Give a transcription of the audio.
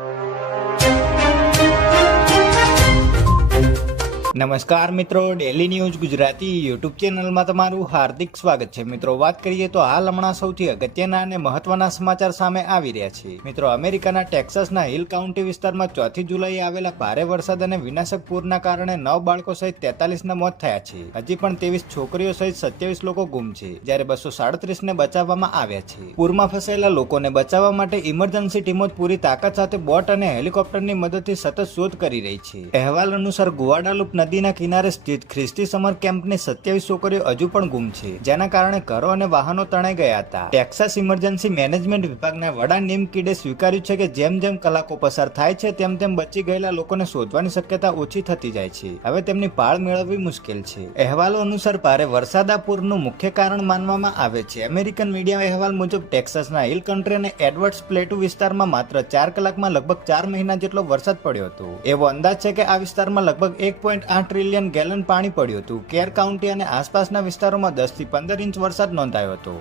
you. નમસ્કાર મિત્રો daily news Gujarati YouTube ચેનલમાં તમારું હાર્દિક સ્વાગત છે. મિત્રો, વાત કરીએ તો હાલ હમણાં સૌથી અગત્યના અને મહત્વના સમાચાર સામે આવી રહ્યા છે. મિત્રો, અમેરિકાના ટેક્સાસના હિલ કાઉન્ટી વિસ્તારમાં ચોથી જુલાઈએ આવેલા ભારે વરસાદ અને વિનાશક પૂરના કારણે નવ બાળકો સહિત તેતાલીસના મોત થયા છે. હજી પણ ત્રેવીસ છોકરીઓ સહિત સત્યાવીસ લોકો ગુમ છે, જ્યારે બસો સાડત્રીસને બચાવવામાં આવ્યા છે. પૂરમાં ફસાયેલા લોકોને બચાવવા માટે ઇમરજન્સી ટીમો પૂરી તાકાત સાથે બોટ અને હેલિકોપ્ટરની મદદથી સતત શોધ કરી રહી છે. અહેવાલ અનુસાર ગુવાડાલુપ નદીના કિનારે સ્થિત ખ્રિસ્તી સમર કેમ્પની સત્યાવીસ છોકરીઓ હજુ પણ ગુમ છે, જેના કારણે ઘરો અને વાહનો તણાઈ ગયા હતા. ટેક્સાસ ઇમરજન્સી મેનેજમેન્ટ વિભાગના વડા નીમ કીડે સ્વીકાર્યું છે કે જેમ જેમ કલાકો પસાર થાય છે, તેમ તેમ બચી ગયેલા લોકોને શોધવાની શક્યતા ઓછી થતી જાય છે. હવે તેમની પાળ મેળવવી મુશ્કેલ છે. અહેવાલો અનુસાર ભારે વરસાદ આ પૂરનું મુખ્ય કારણ માનવામાં આવે છે. અમેરિકન મીડિયા અહેવાલ મુજબ, ટેક્સાસના હિલ કન્ટ્રી અને એડવર્ડ્સ પ્લેટુ વિસ્તારમાં માત્ર ચાર કલાકમાં લગભગ ચાર મહિના જેટલો વરસાદ પડ્યો હતો. એવો અંદાજ છે કે આ વિસ્તારમાં લગભગ એક પોઈન્ટ આઠ ટ્રિલિયન ગેલન પાણી પડ્યું હતું. કેર કાઉન્ટી અને આસપાસના વિસ્તારોમાં દસથી પંદર ઇંચ વરસાદ નોંધાયો હતો.